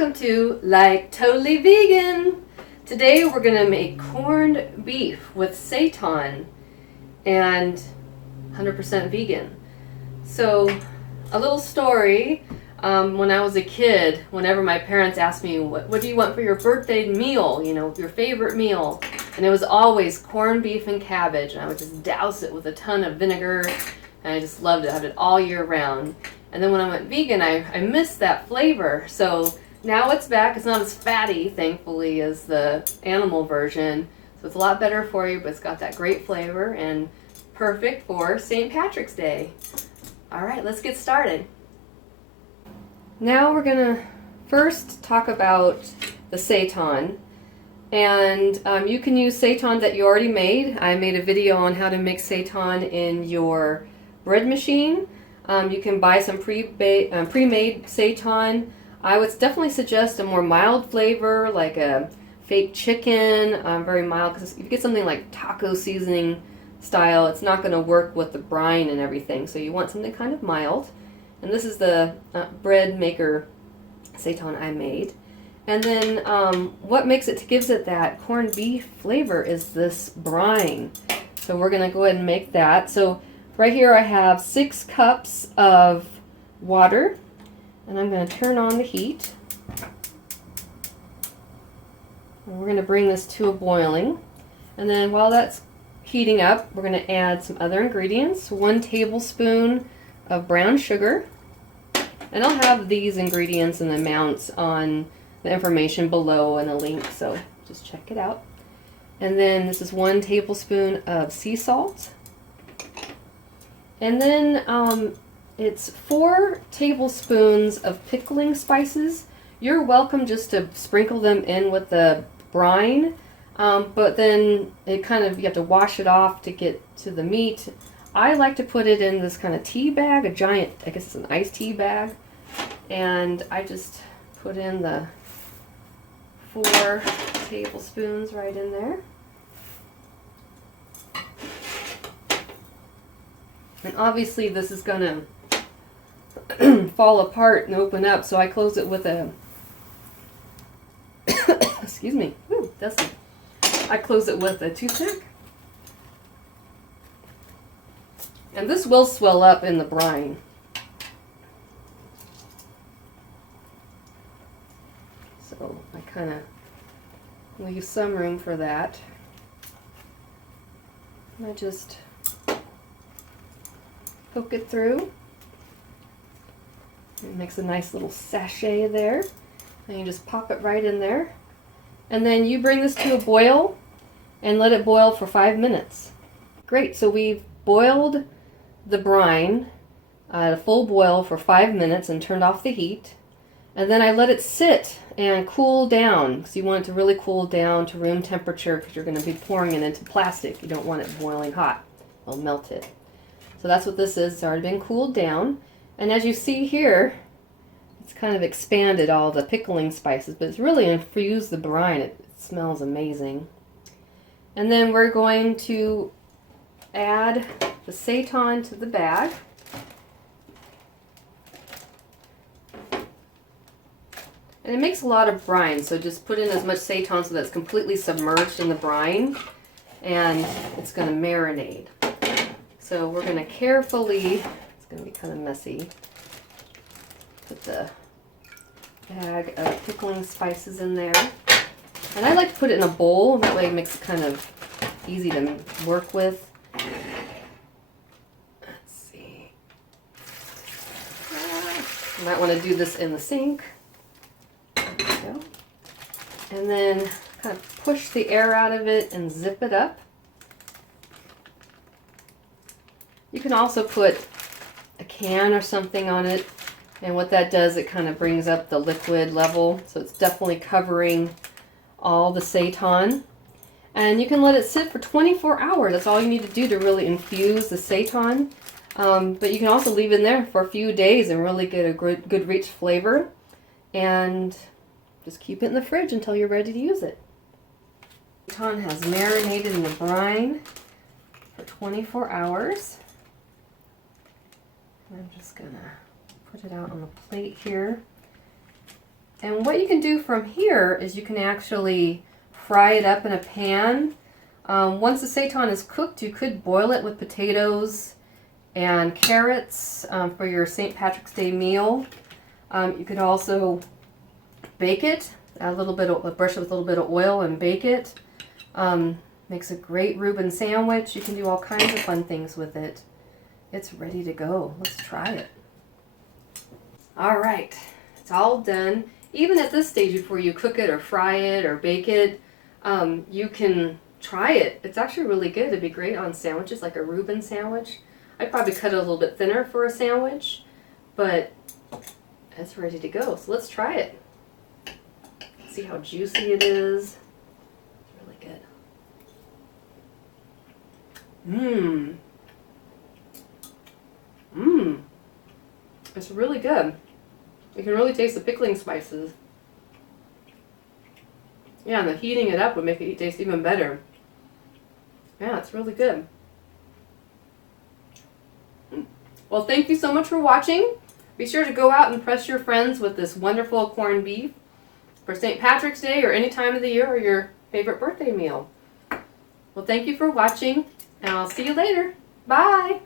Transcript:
welcome to Like Totally Vegan. Today we're gonna make corned beef with seitan and 100% vegan. So, a little story. When I was a kid, whenever my parents asked me, what do you want for your birthday meal? You know, your favorite meal. And it was always corned beef and cabbage. And I would just douse it with a ton of vinegar. And I just loved it. I had it all year round. And then when I went vegan, I missed that flavor. So now it's back. It's not as fatty, thankfully, as the animal version. So it's a lot better for you, but it's got that great flavor and perfect for St. Patrick's Day. All right, let's get started. Now we're gonna first talk about the seitan. And you can use seitan that you already made. I made a video on how to make seitan in your bread machine. You can buy some pre-made seitan. I would definitely suggest a more mild flavor, like a fake chicken, very mild, because if you get something like taco seasoning style, it's not going to work with the brine and everything, so you want something kind of mild. And this is the bread maker seitan I made. And then what gives it that corned beef flavor is this brine. So we're going to go ahead and make that. So right here I have 6 cups of water, and I'm going to turn on the heat. And we're going to bring this to a boiling. And then while that's heating up, we're going to add some other ingredients. 1 tablespoon of brown sugar. And I'll have these ingredients and amounts on the information below and a link, so just check it out. And then this is 1 tablespoon of sea salt. And then it's 4 tablespoons of pickling spices. You're welcome just to sprinkle them in with the brine, but then you have to wash it off to get to the meat. I like to put it in this kind of tea bag, a giant, I guess it's an iced tea bag, and I just put in the 4 tablespoons right in there. And obviously this is going to fall apart and open up, so I close it with a excuse me, I close it with a toothpick. And this will swell up in the brine. So I kind of leave some room for that. And I just poke it through. It makes a nice little sachet there. And you just pop it right in there. And then you bring this to a boil and let it boil for 5 minutes. Great, so we've boiled the brine at a full boil for 5 minutes and turned off the heat. And then I let it sit and cool down, because you want it to really cool down to room temperature, because you're going to be pouring it into plastic. You don't want it boiling hot. It'll melt it. So that's what this is. It's already been cooled down. And as you see here, it's kind of expanded all the pickling spices, but it's really infused the brine. It smells amazing. And then we're going to add the seitan to the bag. And it makes a lot of brine, so just put in as much seitan so that it's completely submerged in the brine, and it's going to marinate. So we're going to carefully, it's going to be kind of messy, put the bag of pickling spices in there. And I like to put it in a bowl, that way it makes it kind of easy to work with. Let's see. You might want to do this in the sink. There we go. And then kind of push the air out of it and zip it up. You can also put a can or something on it, and what that does, it kind of brings up the liquid level, so it's definitely covering all the seitan. And you can let it sit for 24 hours. That's all you need to do to really infuse the seitan. But you can also leave it in there for a few days and really get a good rich flavor. And just keep it in the fridge until you're ready to use it. Seitan has marinated in the brine for 24 hours. I'm just gonna put it out on the plate here. And what you can do from here is you can actually fry it up in a pan. Once the seitan is cooked, you could boil it with potatoes and carrots for your St. Patrick's Day meal. You could also bake it, brush it with a little bit of oil and bake it. Makes a great Reuben sandwich. You can do all kinds of fun things with it. It's ready to go. Let's try it. All right, it's all done. Even at this stage, before you cook it or fry it or bake it, you can try it. It's actually really good. It'd be great on sandwiches, like a Reuben sandwich. I'd probably cut it a little bit thinner for a sandwich, but it's ready to go. So let's try it. See how juicy it is. It's really good. It's really good. You can really taste the pickling spices. Yeah, and the heating it up would make it taste even better. Yeah, it's really good. Well, thank you so much for watching. Be sure to go out and impress your friends with this wonderful corned beef for St. Patrick's Day or any time of the year or your favorite birthday meal. Well, thank you for watching, and I'll see you later. Bye!